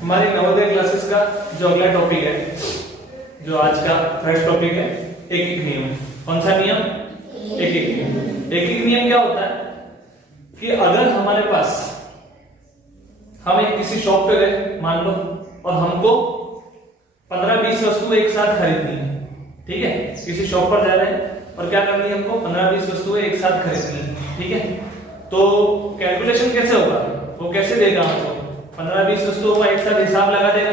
हमारी नवोदय क्लासेस का जो अगला टॉपिक है, जो आज का फर्स्ट टॉपिक है, एक एक नियम। कौन सा नियम? एक एक नियम। एक एक नियम क्या होता है कि अगर हमारे पास हम एक किसी शॉप पे गए मान लो, और हमको 15-20 वस्तु एक साथ खरीदनी है, ठीक है? किसी शॉप पर जा रहे हैं और क्या करनी है हमको? 15-20 वस्तुएं एक साथ खरीदनी है, ठीक है? तो कैलकुलेशन कैसे होगा? वो कैसे देगा हमको? 15-20 वस्तुओं का एक साथ हिसाब लगा देगा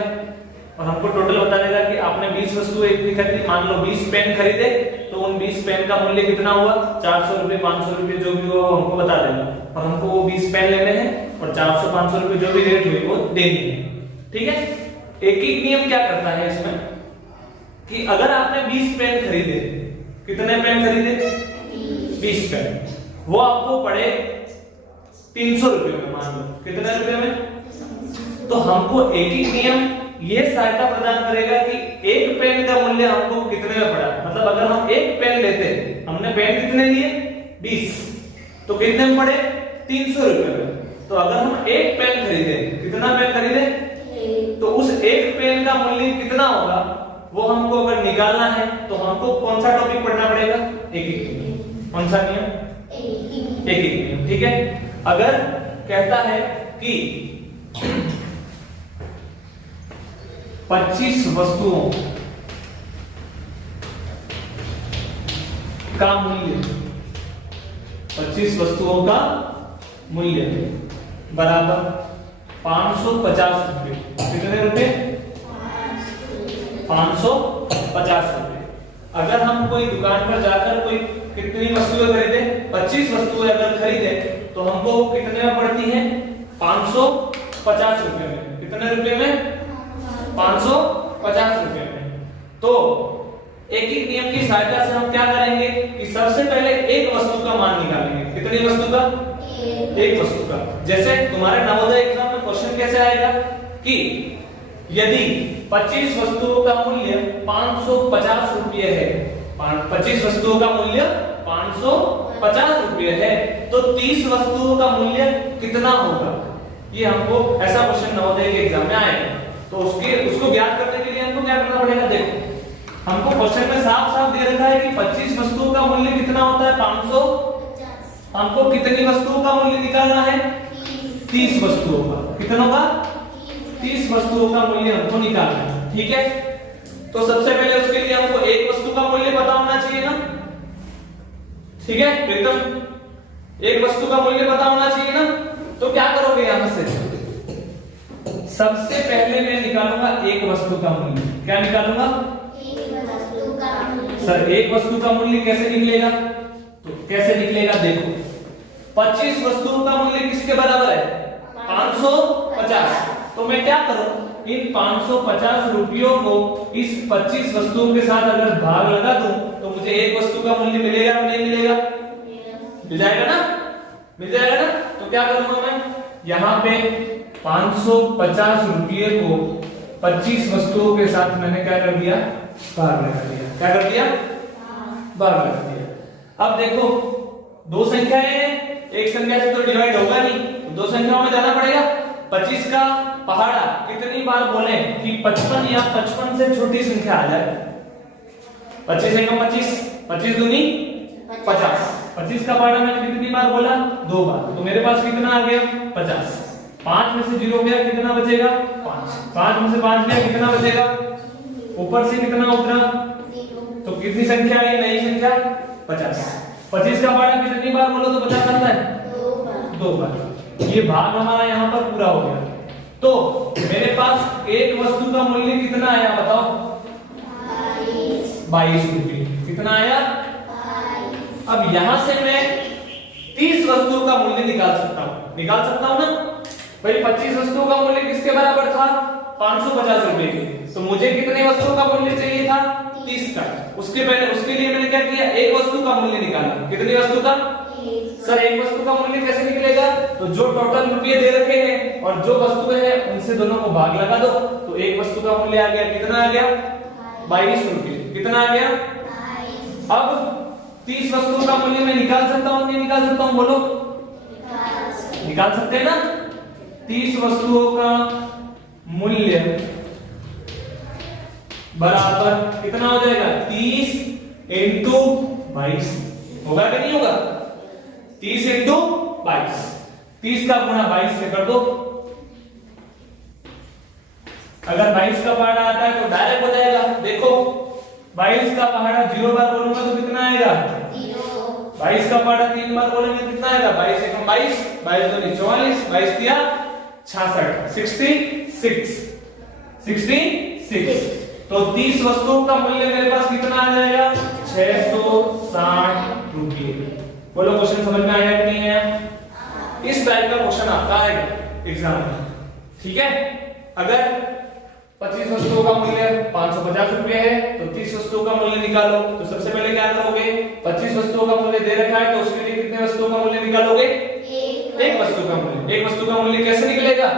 और हमको टोटल बता देगा कि आपने 20 वस्तुएं इतनी खरीदी। मान लो 20 पेन खरीदे, तो उन 20 पेन का मूल्य कितना हुआ? 400 रुपए, 500 रुपए, जो भी हुआ वो हमको बता देगा, और हमको वो 20 पेन लेने हैं और 400-500 रुपए जो भी रेट हुई वो देनी है, ठीक है? एक ही नियम क्या करता है इसमें कि अगर आपने 20 पेन खरीदे, कितने पेन खरीदे? 20 पेन, वो आपको पड़े 300 रुपए में, मान लो कितने रुपए में? तो हमको एक ही नियम ये सहायता प्रदान करेगा कि एक पेन का मूल्य हमको कितने में पड़ा। मतलब अगर हम एक पेन लेते, हमने पेन कितने लिए? 20, तो कितने में पड़े? 300 रुपए में। तो अगर हम एक पेन खरीदे, कितना पेन खरीदे? तो उस एक पेन का मूल्य कितना होगा वो हमको अगर निकालना है तो हमको कौन सा टॉपिक पढ़ना पड़ेगा? एक एक नियम। कौन सा नियम? एक एक नियम, ठीक है? अगर कहता है कि 25 वस्तुओं का मूल्य, 25 वस्तुओं का मूल्य बराबर 550 रुपए। कितने रुपए? 550 रुपए। अगर हम कोई दुकान पर जाकर कोई कितनी वस्तुएं खरीदे? 25 वस्तुएं अगर खरीदे तो हमको कितने में पड़ती हैं? 550 रुपए में। कितने रुपए में? 550 रुपए में। तो एक ही नियम की सहायता से हम क्या करेंगे कि सबसे पहले एक वस्तु का मान निकालेंगे। कितनी वस्तु का? एक वस्तु का। जैसे तुम्हारे नवोदय एग्जाम में क्वेश्चन कैसे आएगा कि यदि 25 वस्तुओं का मूल्य 550 रुपये है, 25 वस्तुओं का मूल्य 550 रुपये है, तो 30 वस्तुओं का मूल्य कितना होगा? ये हमको ऐसा क्वेश्चन नवोदय के एग्जाम में आएगा। तो उसको ज्ञात करने के लिए हमको क्या करना पड़ेगा? देखो, हमको क्वेश्चन में साफ साफ दे रखा है कि 25 वस्तुओं का मूल्य कितना होता है? 550। हमको कितनी वस्तुओं का मूल्य निकालना है? 30 वस्तुओं का। कितना का? 30 वस्तुओं का मूल्य हमको निकालना है, ठीक है? तो सबसे पहले उसके लिए हमको एक वस्तु का मूल्य पता होना चाहिए ना, ठीक है? एकदम एक वस्तु का मूल्य पता होना चाहिए ना। तो क्या करोगे यहां से? सबसे पहले मैं निकालूंगा एक वस्तु का मूल्य। क्या निकालूंगा? सर एक वस्तु का मूल्य कैसे निकलेगा? तो कैसे निकलेगा देखो, 25 वस्तुओं का मूल्य किसके बराबर है? 550। तो मैं क्या करूं, इन 550 रुपयों को इस 25 वस्तुओं के साथ अगर भाग लगा दूं तो मुझे एक वस्तु का मूल्य मिलेगा या नहीं मिलेगा? मिल जाएगा ना? मिल जाएगा ना? तो क्या करूंगा मैं, यहाँ पे 550 रुपये को 25 वस्तुओं के साथ मैंने क्या कर दिया? भाग लगा दिया। क्या कर दिया? भाग लगा दिया। अब देखो, दो संख्याएं हैं, एक संख्या से तो डिवाइड होगा नहीं, दो संख्याओं में जाना पड़ेगा। 25 का पहाड़ा कितनी बार बोले कि 55 या 55 से छोटी संख्या आ जाए? 25 एकम 25, 25 दूनी 50। 25 का पहाड़ा मैंने कितनी बार बोला? 2 बार। तो मेरे पास कितना आ गया? 50। 5 में से 0 गया, कितना बचेगा? 5। 5 में से 5 गया, कितना बचेगा? ऊपर से कितना उतरा? तो कितनी संख्या आई? नई संख्या 50। 25 का पहाड़ा कितनी बार बोलो तो 50 आता है? 2 बार। ये भाग हमारा यहाँ पर पूरा हो गया। तो मेरे पास एक वस्तु का मूल्य कितना आया बताओ? 22 रुपये। कितना आया? अब यहां से मैं 30 वस्तुओं का मूल्य निकाल सकता हूं। निकाल सकता हूं ना भाई? 25 वस्तुओं का मूल्य किसके बराबर था? 550 रुपए के। तो मुझे कितने वस्तुओं का मूल्य चाहिए था? 30 का। उसके लिए मैंने क्या किया? एक वस्तु का मूल्य निकाला। कितनी वस्तु का? सर एक वस्तु का मूल्य कैसे निकलेगा? तो जो टोटल रुपये दे रखे हैं और जो वस्तुएं हैं उनसे दोनों को भाग लगा दो, तो एक वस्तु का मूल्य आ गया। कितना आ गया? 22 रुपये। कितना आ गया? अब 30 वस्तुओं का मूल्य मैं निकाल सकता हूं नहीं निकाल सकता हूं? बोलो। निकाल सकते हैं ना? 30 वस्तुओं का मूल्य बराबर कितना हो जाएगा 30 इंटू 22 होगा कि नहीं होगा 30 इंटू 22 30 का गुणा 22 से कर दो अगर 22 का पहाड़ा आता है तो डायरेक्ट हो जाएगा देखो 22 का पहाड़ा 0 बार बोलूंगा तो कितना आएगा 22 का पहाड़ा 3 बार बोलेंगे कितना आएगा 22 एकम 22 22 दूनी 44 22 दिया 66 66 तो 30 वस्तुओं का मूल्य मेरे पास कितना आ जाएगा 660 रुपये। बोलो क्वेश्चन समझ में आया कि नहीं आया इस टाइप का क्वेश्चन आपका आएगा एग्जाम में ठीक है अगर 25 वस्तुओं का मूल्य 550 रुपए है तो 30 वस्तुओं का मूल्य निकालो तो सबसे पहले क्या करोगे 25 वस्तुओं का मूल्य दे रखा है तो उसके लिए कितने वस्तुओं का मूल्य निकालोगे एक वस्तु का मूल्य एक वस्तु का मूल्य कैसे निकलेगा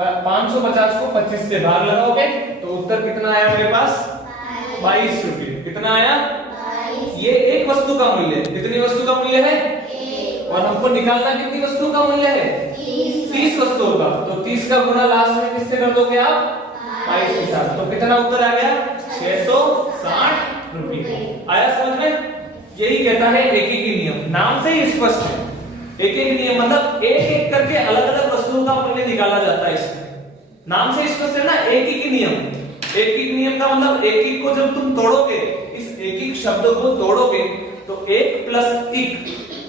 550 को 25 से भाग लगाओगे तो उत्तर कितना आया मेरे पास 22 रुपए कितना आया ये एक वस्तु का मूल्य कितनी वस्तु का मूल्य है और हमको निकालना कितनी वस्तुओं का मूल्य है 30 वस्तुओं का तो 30 का गुणा लास्ट में किससे कर दोगे आप 22 के साथ तो कितना उत्तर आ गया 660 रुपए आया समझ में यही कहता है एक एक नियम नाम से ही स्पष्ट है एक एक नियम मतलब एक एक करके अलग अलग वस्तुओं का मूल्य निकाला जाता है इसमें नाम से स्पष्ट है ना एक एक नियम का मतलब एक एक को जब तुम तोड़ोगे इस एक एक शब्द को तोड़ोगे तो एक प्लस एक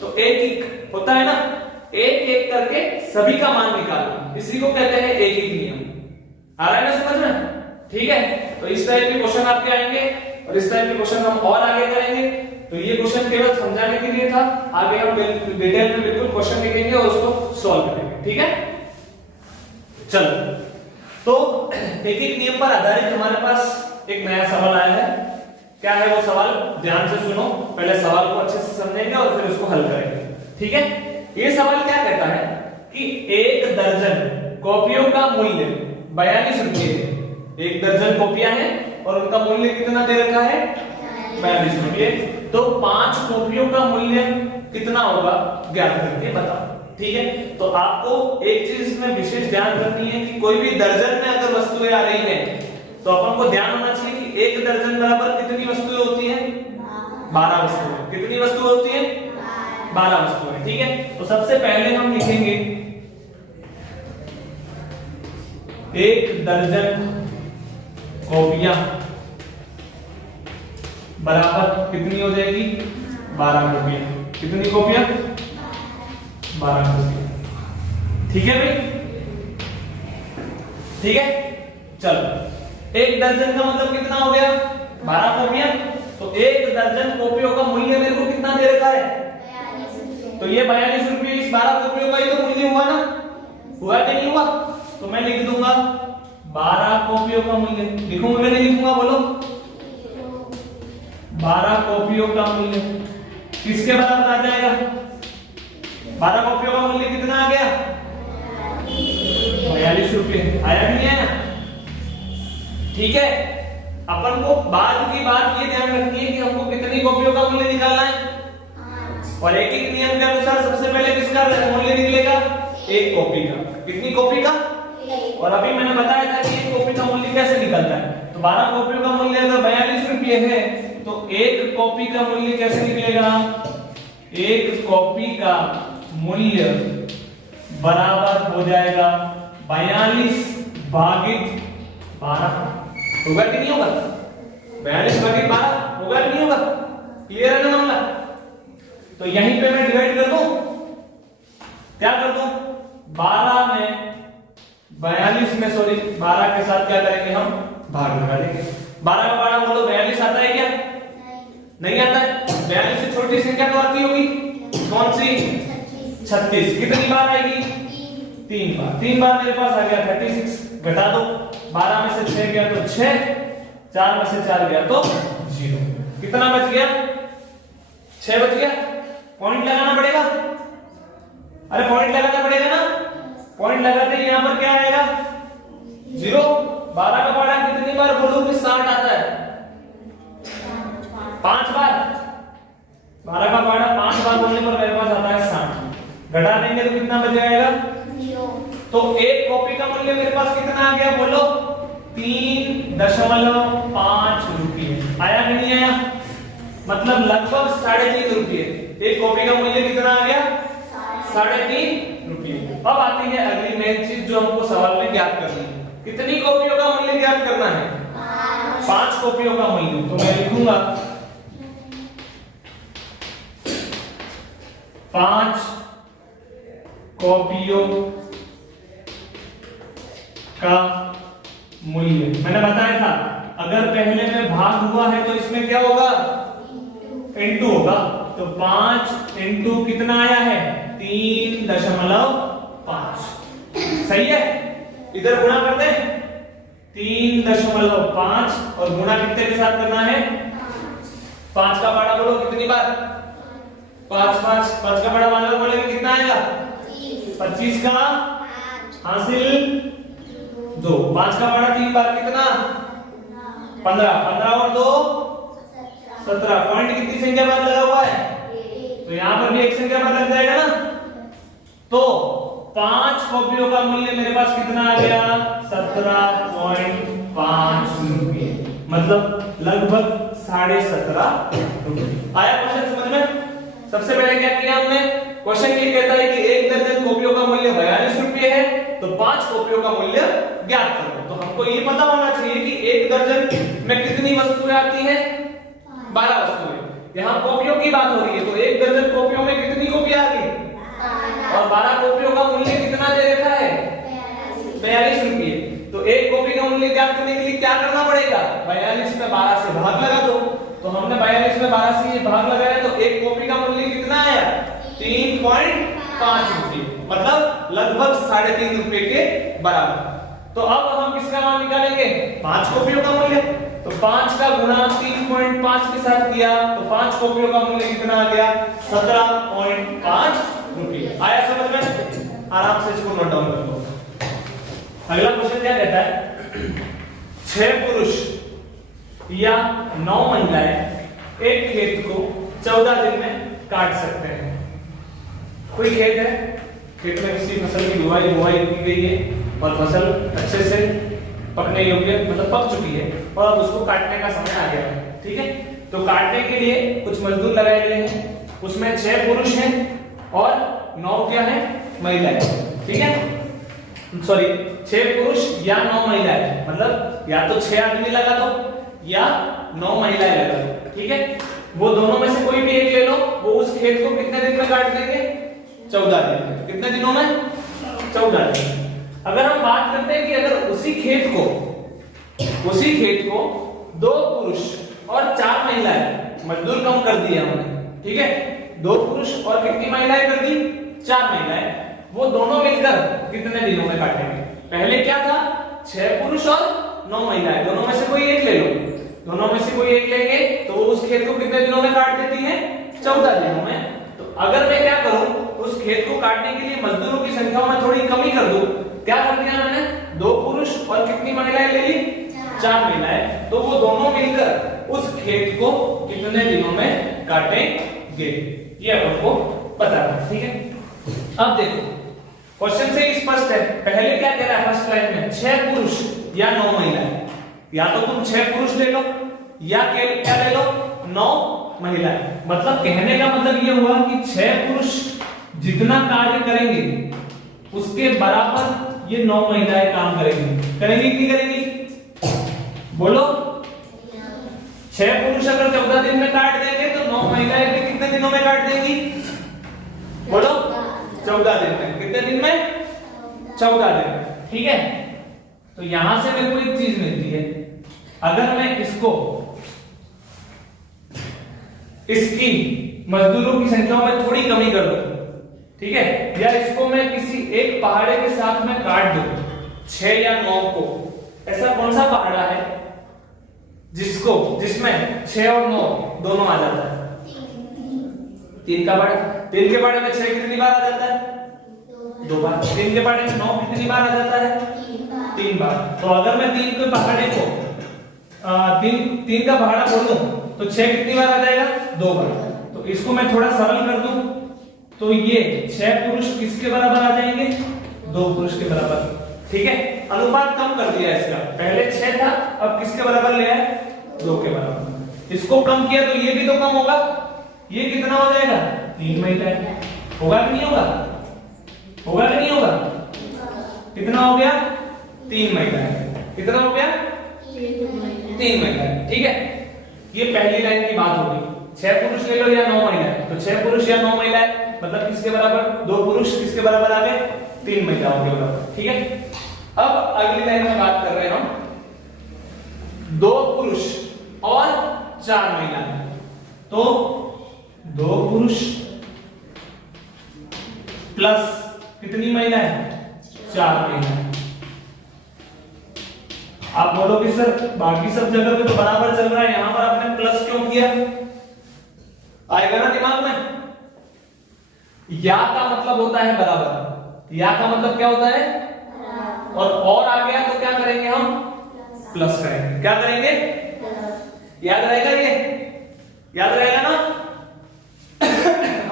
तो एक होता है ना एक एक करके सभी का मान निकालना इसी को कहते हैं एक एक नियम आ रहा है ना समझ में ठीक है तो इस टाइप के क्वेश्चन आपके आएंगे और इस टाइप के क्वेश्चन हम और आगे करेंगे तो ये क्वेश्चन केवल समझाने के लिए था आगे हम डिटेल में बिल्कुल क्वेश्चन लिखेंगे और उसको सॉल्व करेंगे ठीक है चलो तो एक एक नियम पर आधारित हमारे पास एक नया सवाल आया है क्या है वो सवाल ध्यान से सुनो पहले सवाल को अच्छे से समझेंगे और फिर उसको हल करेंगे ठीक है ये सवाल क्या कहता है कि एक दर्जन कॉपियों का मूल्य 42 रुपये है एक दर्जन कॉपियां हैं और उनका मूल्य कितना दे रखा है 42 रुपये तो 5 कॉपियों का मूल्य कितना होगा ज्ञात करके बताओ ठीक है तो आपको एक चीज इसमें विशेष ध्यान रखनी है कि कोई भी दर्जन में अगर वस्तुएं आ रही हैं तो अपन को ध्यान होना चाहिए कि एक दर्जन बराबर कितनी वस्तुएं होती हैं 12 वस्तुएं कितनी वस्तुएं होती हैं 12 वस्तुएं ठीक है तो सबसे पहले हम लिखेंगे एक दर्जन कॉपियां बराबर कितनी हो जाएगी 12 कॉपियां कितनी कॉपियां 12 कॉपियां ठीक है भाई ठीक है चलो एक दर्जन का मतलब कितना हो गया 12 कॉपियां तो एक दर्जन कॉपियों का मूल्य मेरे को कितना दे रखा है तो ये 42 रुपये इस 12 कॉपियों का ही तो मूल्य हुआ ना हुआ कि नहीं हुआ तो मैं लिख दूंगा 12 कॉपियों का मूल्य लिखूंगा मैं नहीं लिखूंगा बोलो 12 कॉपियों का मूल्य किसके बराबर आ जाएगा 12 कॉपियों का मूल्य कितना आ गया 42 रुपये आया कि नहीं आया ठीक है अपन को बाद की बात ये ध्यान रखनी है कि हमको कितनी कॉपियों का मूल्य निकालना है और एक एक नियम के अनुसार सबसे पहले किसका मूल्य निकलेगा एक कॉपी का कितनी कॉपी का और अभी मैंने बताया था कि एक कॉपी का मूल्य कैसे निकलता है तो 12 कॉपियों का मूल्य अगर 42 रुपये है तो एक कॉपी का मूल्य कैसे निकलेगा एक कॉपी का मूल्य बराबर हो जाएगा 42 भागित 12 होगा कि नहीं होगा 42 भागित 12 होगा कि नहीं होगा क्लियर है ना मामला तो यहीं पे मैं डिवाइड कर दूं क्या कर दूं 12 में 42 में सॉरी 12 के साथ क्या करेंगे हम भाग लगा देंगे 12 का पहाड़ा बोलो 42 आता है क्या नहीं आता है 42 से छोटी संख्या तो आती होगी कौन सी 36 कितनी बार आएगी 3 बार मेरे पास आ गया 36 घटा दो 12 में से 6 गया तो 6 4 में से 4 गया तो 0 कितना बच गया 6 बच गया पॉइंट लगाना पड़ेगा अरे पॉइंट लगाना पड़ेगा ना पॉइंट लगाते ही यहां पर क्या आएगा 0 12 का पहाड़ा कितनी बार बोलो कि 60 आता है 5 बार 12 का पहाड़ा 5 बार बोलने पर मेरे पास आता है 60 घटा देंगे तो कितना बच जाएगा तो एक कॉपी का मूल्य मूल्य मेरे पास कितना आ गया बोलो, 3.5 रुपये। आया कि नहीं आया? मतलब लगभग 3.5 रुपये। एक कॉपी का मूल्य कितना आ गया? 3.5 रुपये। अब आती है अगली मेन चीज जो हमको सवाल में ज्ञात करनी है। कितनी कॉपियों का मूल्य ज्ञात करना है? 5 कॉपियों का मूल्य। तो मैं लिखूंगा 5 कॉपियों का मूल्य। मैंने बताया था अगर पहले में भाग हुआ है तो इसमें क्या होगा? इनटू होगा। तो 5 इनटू कितना आया है? 3.5। सही है? इधर गुणा करते हैं 3.5 और गुणा कितने के साथ करना है? 5 का बड़ा बोलो कितनी बार? 5 का बड़ा मानकर बोलेंगे कितना आएगा? 25 का हासिल 2। 5 का बड़ा 3 बार कितना? 15 और 2 17। पॉइंट कितनी संख्या पर लगा हुआ है? तो यहां पर भी एक संख्या पर लग जाएगा ना। तो 5 कॉपियों का मूल्य मेरे पास कितना आ गया? 17.5 रुपये। मतलब लगभग 17.5 रुपये। आया क्वेश्चन समझ में? सबसे पहले क्या किया हमने? क्वेश्चन ये कहता है कि 1 दर्जन कॉपियों का मूल्य 42 रुपये है, तो 5 कॉपियों का मूल्य ज्ञात करो। तो हमको ये पता होना चाहिए कि 1 दर्जन में कितनी वस्तुएं आती हैं? 12 वस्तुएं। यहाँ कॉपियों की बात हो रही है, तो 1 दर्जन कॉपियों में कितनी कॉपी आ गई? और 12 कॉपियों का मूल्य कितना दे रखा है? 42 रुपये। तो 1 कॉपी का मूल्य ज्ञात करने के लिए क्या करना पड़ेगा? 42 में 12 से भाग लगा दो। तो हमने 42 में 12 से ये भाग लगाया, तो 1 कॉपी का मूल्य कितना आया? 3.5 रुपये। मतलब लगभग 3.5 रुपये के बराबर। तो अब हम किसका मान निकालेंगे? 5 कॉपियों का मूल्य। तो 5 का गुणा 3.5 के साथ किया तो 5 कॉपियों का मूल्य कितना आ गया? 17.5 रुपये। आया समझ में? आराम से इसको नोट डाउन कर लो। अगला क्वेश्चन क्या कहता है? 6 पुरुष या 9 महिलाएं एक खेत को 14 दिन में काट सकते हैं। कोई खेत है, खेत में किसी फसल की बुआई की गई है और फसल अच्छे से पकने योग्य मतलब पक चुकी है और अब उसको काटने का समय आ गया है। ठीक है? तो काटने के लिए कुछ मजदूर लगाए गए हैं। उसमें 6 पुरुष हैं और 9 क्या है? महिलाएं। ठीक है? सॉरी 6 पुरुष या 9 महिलाएं। मतलब या तो 6 आदमी लगा दो या 9 महिलाएं लगा दो। ठीक है? वो दोनों में से कोई भी एक ले लो, वो उस खेत को कितने दिन में काट देंगे? 14 दिन में। तो कितने दिनों में? 14 दिन। अगर हम बात करते हैं कि अगर उसी खेत को 2 पुरुष और 4 महिलाएं, मजदूर कम कर दिए हमने। ठीक है? 2 पुरुष और कितनी महिलाएं कर दी? 4 महिलाएं। वो दोनों मिलकर कितने दिनों में काटेंगे? पहले क्या था? 6 पुरुष और 9 महिलाएं। दोनों में से कोई एक ले लो। दोनों में से कोई एक लेंगे तो वो उस खेत को कितने दिनों में काट देती है? 14 दिनों में। तो अगर मैं क्या करूं? उस खेत को काटने के लिए मजदूरों की संख्या में थोड़ी कमी कर दूं। क्या कर दिया मैंने? 2 पुरुष और कितनी महिलाएं ले ली? 4 महिलाएं। तो वो दोनों मिलकर उस खेत को कितने दिनों में काटेंगे? ये आपको पता है। ठीक है? अब देखो क्वेश्चन से स्पष्ट है। पहले क्या कह रहा है फर्स्ट लाइन में? 6 पुरुष या 9 महिलाएं। या तो तुम 6 पुरुष ले लो या क्या ले लो? 9 महिलाएं। मतलब कहने का मतलब ये हुआ कि 6 पुरुष जितना कार्य करेंगे उसके बराबर ये 9 महिलाएं काम करेंगी। करेंगी कि नहीं करेंगी? बोलो। 6 पुरुष अगर 14 दिन में काट देंगे तो 9 महिलाएं भी कितने दिनों में काट देंगी? बोलो। 14 दिन में। कितने दिन में? 14 दिन। ठीक है? तो यहां से मेरे को एक चीज मिलती है। अगर मैं इसकी मजदूरों की संख्या में थोड़ी कमी कर दूं, ठीक है, या इसको मैं किसी एक पहाड़े के साथ में काट दूं 6 या 9 को। ऐसा कौन सा पहाड़ा है जिसमें 6 और 9 दोनों आ जाता है? 3 का पहाड़। 3 के पहाड़े में 6 कितनी बार आ जाता है? 2 बार। 3 के पहाड़े में 9 कितनी बार आ जाता है? 3 बार। तो अगर मैं 3 के पहाड़े को 3 का पहाड़ा बोलूं तो 6 कितनी बार आ जाएगा? 2 बार। तो इसको मैं थोड़ा सरल कर दूं तो ये 6 पुरुष किसके बराबर आ जाएंगे? 2 पुरुष के बराबर। ठीक है? अनुपात कम कर दिया इसका, पहले 6 था, अब किसके बराबर ले आए? 2 के बराबर। इसको कम किया तो ये भी तो कम होगा, ये कितना हो जाएगा? 3 महिला। होगा कि नहीं होगा? होगा कि नहीं होगा? कितना हो गया? 3 महिला। कितना हो गया? 3 महिला। ठीक है, ये पहली लाइन की बात होगी। 6 पुरुष ले लो या 9 महिलाएं, तो 6 पुरुष या 9 महिलाएं मतलब किसके बराबर? 2 पुरुष किसके बराबर आ गए? 3 महिलाओं के बराबर। ठीक है, अब अगली लाइन में बात कर रहे हैं हम 2 पुरुष और 4 महिलाएं। तो 2 पुरुष प्लस कितनी महिलाएं? 4 महिलाएं। आप बोलोगे सर बाकी सब जगह पे तो बराबर चल रहा है, यहां पर आपने प्लस क्यों किया? आएगा ना दिमाग में? या का मतलब होता है बराबर, या का मतलब क्या होता है? और आ गया तो क्या करेंगे हम? प्लस करेंगे। क्या करेंगे? याद रहेगा ये? याद रहेगा ना?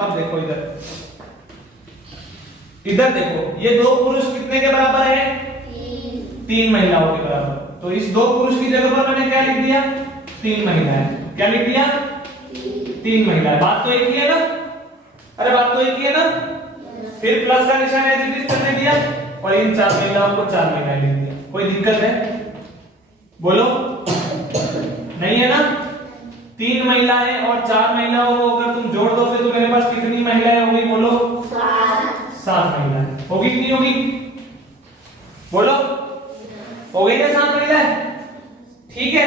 अब देखो इधर देखो, ये 2 पुरुष कितने के बराबर है? 3 महिलाओं के बराबर। तो इस 2 पुरुष की जगह पर मैंने क्या लिख दिया? 3 महिलाएं। क्या लिख दिया? 3 महिलाएं। बात तो एक ही है ना? अरे बात तो एक ही है ना? फिर प्लस का निशान ऐसे करने दिया और इन 4 महिलाओं को 4 महिलाएं लिख दिया। कोई दिक्कत है? बोलो, नहीं है ना? 3 महिलाएं और 4 महिलाओं को अगर तुम जोड़ दोगे तो मेरे पास कितनी महिलाएं होगी? बोलो, 7 महिलाएं। होगी कि नहीं होगी? बोलो, हो गई ना 7 महिलाएं? ठीक है,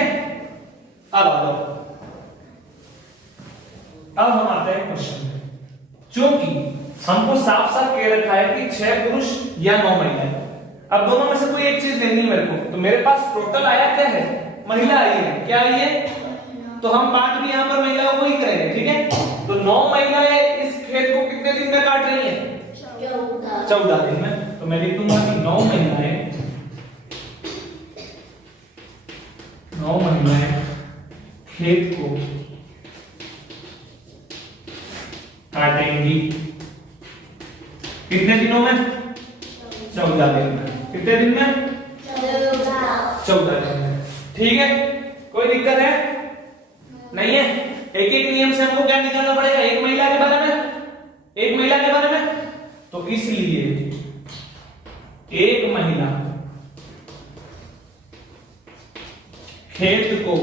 अब आ जाओ। अब हम आते हैं क्वेश्चन में, क्योंकि हमको साफ साफ कह रखा है कि 6 पुरुष या 9 महिलाएं। अब दोनों में से कोई एक चीज लेनी है मेरे को, तो मेरे पास टोटल आया क्या है? महिला आई है। क्या आई है? तो हम बात भी यहां पर महिलाओं को ही करेंगे। ठीक है, तो 9 महिलाएं इस खेत को कितने दिन में काट रही हैं? 14 दिन में। तो मैं लिख दूंगा कि 9 महिलाएं खेत को काटेंगी कितने दिनों में? 14 दिन में। कितने दिन में? 14 दिन में। ठीक है, कोई दिक्कत है? नहीं है? एक एक नियम से हमको क्या निकालना पड़ेगा? एक महिला के बारे में, एक महिला के बारे में। तो इसलिए एक महिला खेत को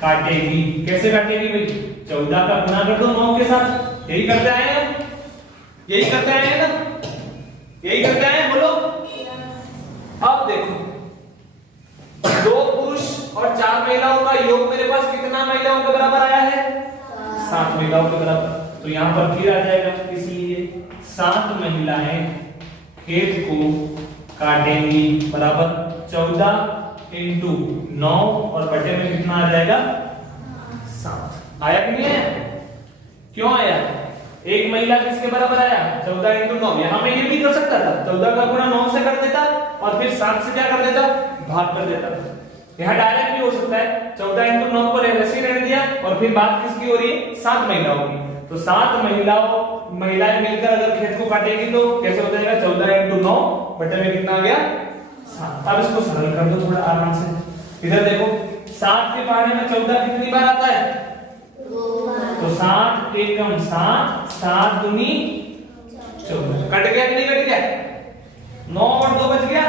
काटेगी। कैसे काटेगी भाई? 14 का गुना कर दो 9 के साथ। यही करते आए हैं हम, यही करते आए हैं ना? यही करते आए हैं। बोलो, अब देखो 2 पुरुष और 4 महिलाओं का योग मेरे पास कितना महिलाओं के बराबर आया है? 7 महिलाओं के बराबर। तो यहां पर फिर आ जाएगा, इसलिए 7 महिलाएं खेत को काटेंगी बराबर 14 इंटू 9 और बटे में कितना आ जाएगा? 7। आया कि नहीं आया? क्यों आया? एक महिला किसके बराबर आया? 14 इंटू 9। यहां मैं ये भी कर सकता था, 14 का गुणा 9 से कर देता और फिर 7 से क्या कर देता? भाग कर देता। यहां डायरेक्ट भी हो सकता है, 14 इंटू 9 को ऐसे ही रहने दिया और फिर बात किसकी हो रही है? 7 महिलाओं की। तो 7 महिलाएं मिलकर अगर खेत को काटेंगी तो कैसे हो जाएगा? 14 इंटू 9 बटे में कितना आ गया? 7। अब इसको सरल कर दो थोड़ा आराम से। इधर देखो, 7 के पहाड़े में 14 कितनी बार आता है? 2 बार। तो 7 एकम 7, 7 दूनी 14। कट गया कि नहीं कट गया? 9 और 2 बच गया।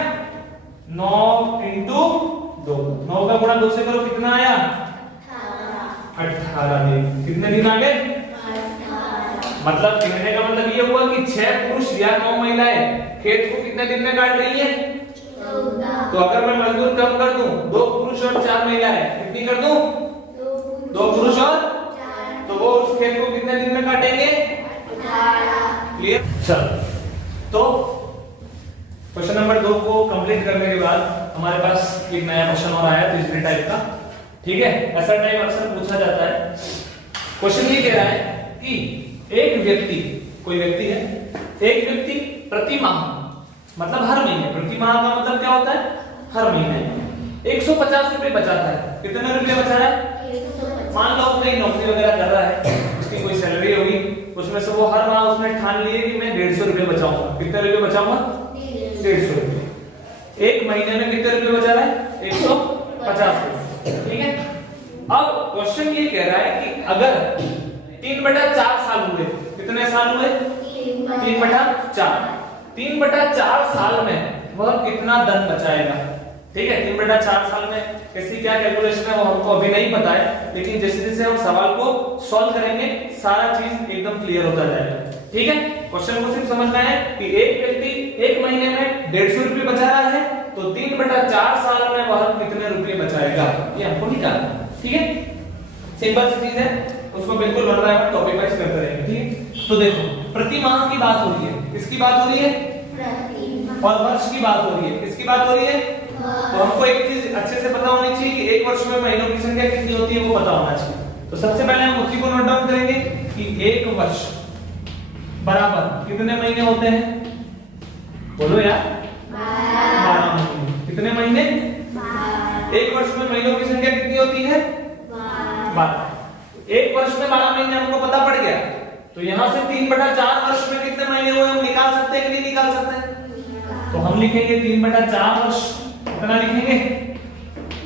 9 इंटू 2, 9 का गुणा 2 से करो, कितना आया? 18 दिन। कितने दिन आ गए? 18। मतलब कहने का मतलब ये हुआ कि 6 पुरुष या 9 महिलाएं खेत को कितने दिन में काट रही हैं? 14। तो अगर मैं मजदूर कम कर दूं, 2 पुरुष और 4 महिलाएं, कितनी कर दूं? 2 पुरुष और 4, तो वो उस खेत को कितने दिन में काटेंगे? 18। क्लियर? चलो, तो क्वेश्चन नंबर 2 को कंप्लीट करने के बाद हमारे पास एक नया क्वेश्चन और आया तीसरे टाइप का। ठीक है, ऐसा टाइप अक्सर पूछा जाता है। क्वेश्चन ये कह रहा है कि एक व्यक्ति, कोई व्यक्ति है, एक व्यक्ति प्रति माह मतलब हर महीने, प्रति माह का मतलब क्या होता है? हर महीने 150 रुपए बचाता है। कितने रुपए बचा रहा है? 150। मान लो कोई नौकरी वगैरह कर रहा है, उसकी कोई सैलरी होगी, उसमें से वो हर माह उसने ठान लिए कि मैं 150 रुपए बचाऊंगा। कितने रुपए बचाऊंगा? 150 रुपए। एक महीने में कितने रुपए बचा रहा है? 150 रुपए। ठीक है, अब क्वेश्चन ये कह रहा है कि अगर 3/4 साल हुए, कितने साल हुए? 3/4। 3/4 साल में वह कितना धन बचाएगा? ठीक है, 3/4 साल में कैसी क्या कैलकुलेशन है वो हमको अभी नहीं पता है, लेकिन जैसे जैसे हम सवाल को सॉल्व करेंगे सारा चीज एकदम क्लियर होता जाएगा। ठीक है, क्वेश्चन को सिर्फ समझना है कि एक व्यक्ति एक महीने में 150 रुपए बचा रहा है, तो 3/4 साल में वह कितने रुपए बचाएगा ये हमको निकालना है। ठीक है, सिंपल सी चीज है, उसको बिल्कुल one by one topic wise करते रहेंगे। ठीक है, तो देखो प्रति माह की बात हो रही है, किसकी बात हो रही है? और वर्ष की बात हो रही है, किसकी बात हो रही है? तो हमको एक चीज अच्छे से पता होनी चाहिए कि एक वर्ष में महीनों की संख्या कितनी होती है वो पता होना चाहिए। तो सबसे पहले हम उसी को नोट डाउन करेंगे कि एक वर्ष बराबर कितने महीने होते हैं? बोलो यार, 12 महीने। कितने महीने? एक वर्ष में महीनों की संख्या कितनी होती है? 12। एक वर्ष में 12 महीने हमको पता पड़ गया, तो यहां से 3/4 वर्ष में कितने महीने हुए हम निकाल सकते हैं कि नहीं निकाल सकते? तो हम लिखेंगे 3/4 वर्ष। कितना लिखेंगे?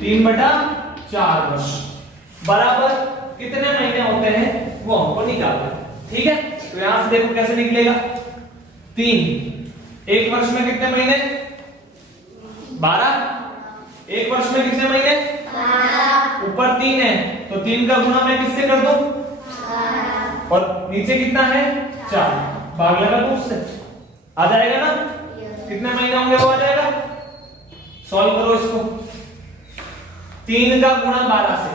3/4 वर्ष बराबर कितने महीने होते हैं वो हमको निकालना है। ठीक है, तो यहां से देखो कैसे निकलेगा। 3 एक वर्ष में कितने महीने? 12। एक वर्ष में कितने महीने? 12। ऊपर 3 है तो 3 का गुणा मैं किससे कर दूं? और नीचे कितना है? 4। भाग लगा दो उससे, आ जाएगा ना? कितने महीने होंगे वो आ जाएगा। सॉल्व करो इसको। 3 का गुणा 12 से,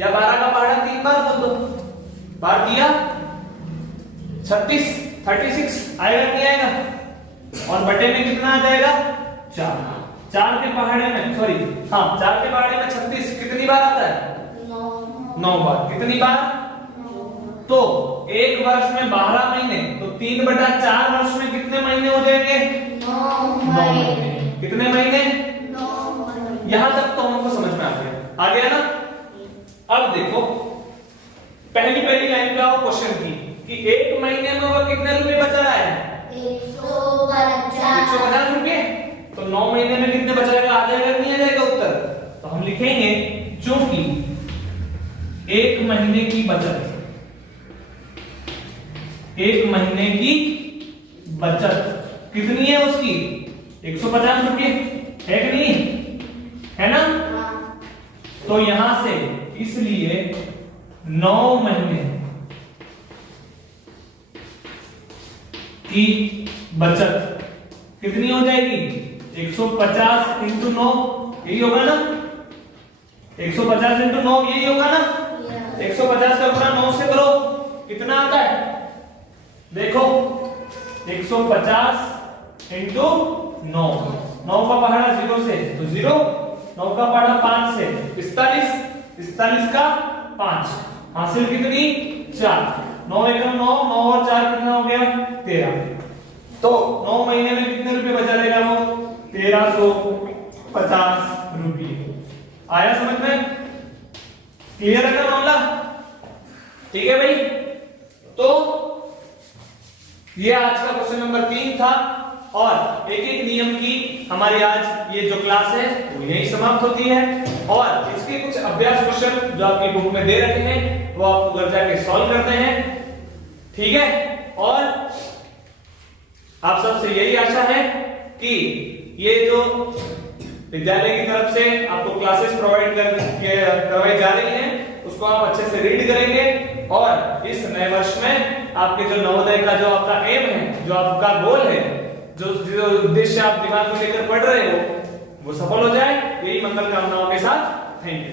या 12 का पहाड़ा 3 बार बोल दो, बार किया 36 आएगा नहीं आएगा? और बटे में कितना आ जाएगा? 4। 4 के पहाड़े में, सॉरी हाँ 4 के पहाड़े में 36 कितनी बार आता है? 9 बार। कितनी बार? तो एक वर्ष में 12 महीने, तो 3/4 वर्ष में कितने महीने हो जाएंगे? 9 महीने। कितने महीने? 9 महीने। यहां तक तो हमको समझ में आ गया ना? अब देखो पहली लाइन पे आओ क्वेश्चन की कि एक महीने में वो कितने रुपए बचा रहा है? 150 रुपए। तो 9 महीने में कितने बचाएगा? आ जाएगा नहीं आ जाएगा उत्तर? तो हम लिखेंगे चूंकि एक महीने की बचत, एक महीने की बचत कितनी है उसकी? 150 रुपए है कि नहीं है ना? तो यहां से इसलिए 9 महीने की बचत कितनी हो जाएगी? 150 × 9 यही होगा ना? 150 × 9 यही होगा ना? 150 का गुणा 9 से करो, कितना आता है? देखो 150 × 9, 9 का पहाड़ा 0 से तो 0, 9 का पहाड़ा 5 से 45, 45 का 5, हासिल कितनी? 4। 9 एकम 9, 9 और 4 कितना हो गया? 13। तो 9 महीने में कितने रुपए बचा लेगा वो? 1350 रुपए। आया समझ में? क्लियर है ना मामला? ठीक है भाई, तो ये आज का क्वेश्चन नंबर 3 था और एक एक नियम की हमारी आज ये जो क्लास है वो यही समाप्त होती है। और इसके कुछ अभ्यास क्वेश्चन जो आपकी बुक में दे रखे हैं वो आपको घर जाके सॉल्व करते हैं। ठीक है, और आप सबसे यही आशा है कि ये जो विद्यालय की तरफ से आपको क्लासेस प्रोवाइड करवाई जा रही हैं उसको आप अच्छे से रीड करेंगे और इस नए वर्ष में आपके जो नवोदय का जो आपका एम है, जो आपका गोल है, जो उद्देश्य आप दिमाग में लेकर पढ़ रहे हो वो सफल हो जाए। यही मंगल कामनाओं के साथ, थैंक यू।